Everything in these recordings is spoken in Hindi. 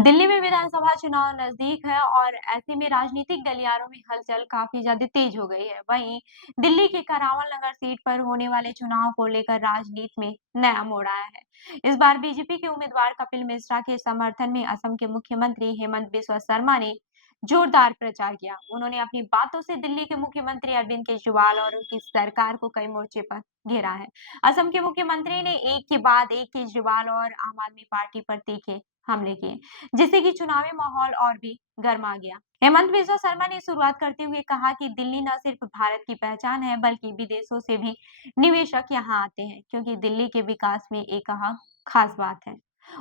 दिल्ली में विधानसभा चुनाव नजदीक है और ऐसे में राजनीतिक गलियारों में हलचल काफी ज्यादा तेज हो गई है। वहीं दिल्ली के करावल नगर सीट पर होने वाले चुनाव को लेकर राजनीति में नया मोड़ आया है। इस बार बीजेपी के उम्मीदवार कपिल मिश्रा के समर्थन में असम के मुख्यमंत्री हेमंत बिस्वा शर्मा ने जोरदार प्रचार किया। उन्होंने अपनी बातों से दिल्ली के मुख्यमंत्री अरविंद केजरीवाल और उनकी सरकार को कई मोर्चे पर घेरा है। असम के मुख्यमंत्री ने एक के बाद एक केजरीवाल और आम आदमी पार्टी पर तीखे हमले किए, जिससे कि चुनावी माहौल और भी गर्मा गया। हेमंत बिस्वा शर्मा ने शुरुआत करते हुए कहा कि दिल्ली न सिर्फ भारत की पहचान है, बल्कि विदेशों से भी निवेशक यहाँ आते हैं, क्योंकि दिल्ली के विकास में एक खास बात है।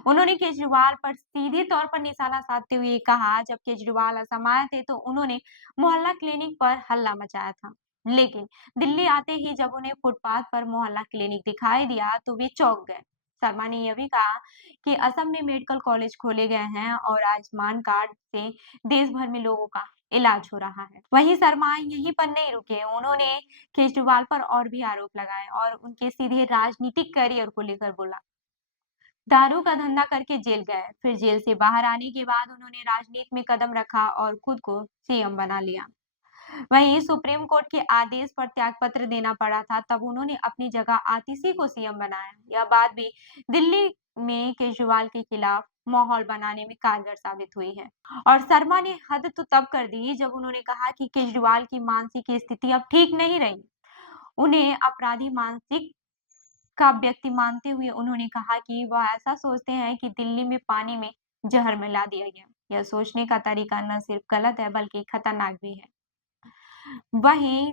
उन्होंने केजरीवाल पर सीधे तौर पर निशाना साधते हुए कहा, जब केजरीवाल असम आए थे तो उन्होंने मोहल्ला क्लिनिक पर हल्ला मचाया था, लेकिन दिल्ली आते ही जब उन्हें फुटपाथ पर मोहल्ला क्लिनिक दिखाई दिया तो वे चौंक गए। शर्मा ने यह भी कहा कि असम में मेडिकल कॉलेज खोले गए हैं और आयुष्मान कार्ड से देश भर में लोगों का इलाज हो रहा है। वहीं शर्मा यहीं पर नहीं रुके, उन्होंने केजरीवाल पर और भी आरोप लगाए और उनके सीधे राजनीतिक करियर को लेकर बोला। दारू का धंधा करके जेल गए, फिर जेल से बाहर आने के बाद उन्होंने राजनीति में कदम रखा और खुद को सीएम बना लिया। वहीं सुप्रीम कोर्ट के आदेश पर त्यागपत्र देना पड़ा था, तब उन्होंने अपनी जगह आतिशी को सीएम बनाया। यह बात भी दिल्ली में केजरीवाल के खिलाफ माहौल बनाने में कारगर साबित हुई है। और शर्मा ने हद तो तब कर दी जब उन्होंने कहा कि केजरीवाल की मानसिक स्थिति अब ठीक नहीं रही। उन्हें अपराधी मानसिक का व्यक्ति मानते हुए उन्होंने कहा कि वह ऐसा सोचते हैं कि दिल्ली में पानी में जहर मिला दिया गया। यह सोचने का तरीका न सिर्फ गलत है बल्कि खतरनाक भी है। वहीं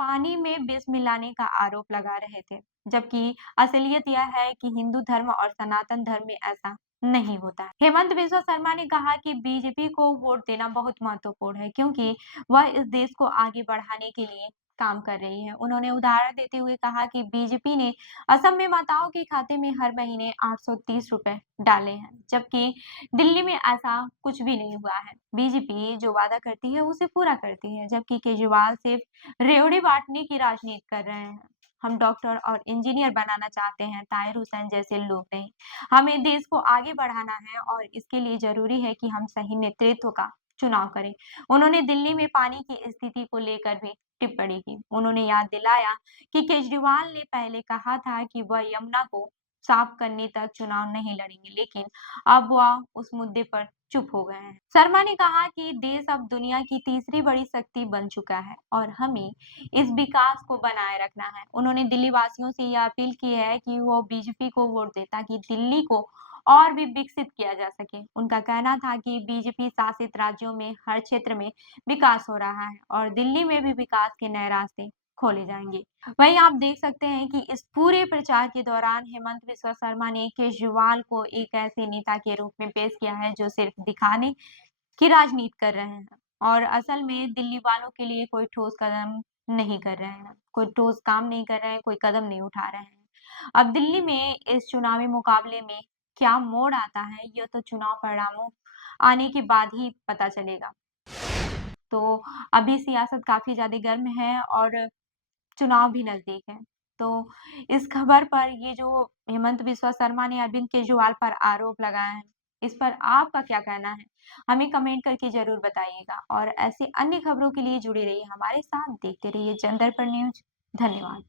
पानी में विष मिलाने का आरोप लगा रहे थे, जबकि असलियत यह है कि हिंदू धर्म और सनातन धर्म में ऐसा नहीं होता है। हेमंत बिस्वा शर्मा ने कहा कि बीजेपी को वोट देना बहुत महत्वपूर्ण है, क्योंकि वह इस देश को आगे बढ़ाने के लिए काम कर रही है। उन्होंने उदाहरण देते हुए कहा कि बीजेपी ने असम में माताओं के खाते में हर महीने 830 रुपए डाले हैं, जबकि दिल्ली में ऐसा कुछ भी नहीं हुआ है। बीजेपी जो वादा करती है उसे पूरा करती है, जबकि केजरीवाल सिर्फ रेवड़ी बांटने की राजनीति कर रहे हैं। हम डॉक्टर और इंजीनियर बनाना चाहते हैं, ताहिर हुसैन जैसे लोग नहीं। हमें देश को आगे बढ़ाना है और इसके लिए जरूरी है कि हम सही नेतृत्व का चुनाव करें। उन्होंने दिल्ली में पानी की स्थिति को लेकर भी टिप्पणी की। उन्होंने याद दिलाया कि केजरीवाल ने पहले कहा था कि वह यमुना को साफ करने तक चुनाव नहीं लड़ेंगे, लेकिन अब वह उस मुद्दे पर चुप हो गए हैं। शर्मा ने कहा कि देश अब दुनिया की तीसरी बड़ी शक्ति बन चुका है और हमें इस विकास को बनाए रखना है। उन्होंने दिल्ली वासियों से यह अपील की है कि वो बीजेपी को वोट दें, ताकि दिल्ली को और भी विकसित किया जा सके। उनका कहना था कि बीजेपी शासित राज्यों में हर क्षेत्र में विकास हो रहा है और दिल्ली में भी विकास के नए रास्ते खोले जाएंगे। वहीं आप देख सकते हैं कि इस पूरे प्रचार के दौरान हेमंत बिस्वा शर्मा ने केजरीवाल को एक ऐसे नेता के रूप में पेश किया है जो सिर्फ दिखाने की राजनीति कर रहे हैं और असल में दिल्ली वालों के लिए कोई ठोस कदम नहीं कर रहे हैं, कोई ठोस काम नहीं कर रहे हैं, कोई कदम नहीं उठा रहे हैं। अब दिल्ली में इस चुनावी मुकाबले में क्या मोड़ आता है, यह तो चुनाव परिणामों आने के बाद ही पता चलेगा। तो अभी सियासत काफी ज्यादा गर्म है और चुनाव भी नजदीक है। तो इस खबर पर ये जो हेमंत बिस्वा शर्मा ने अरविंद केजरीवाल पर आरोप लगाए हैं, इस पर आपका क्या कहना है? हमें कमेंट करके ज़रूर बताइएगा और ऐसे अन्य खबरों के लिए जुड़े रहिए हमारे साथ, देखते रहिए जनदर्पण न्यूज़। धन्यवाद।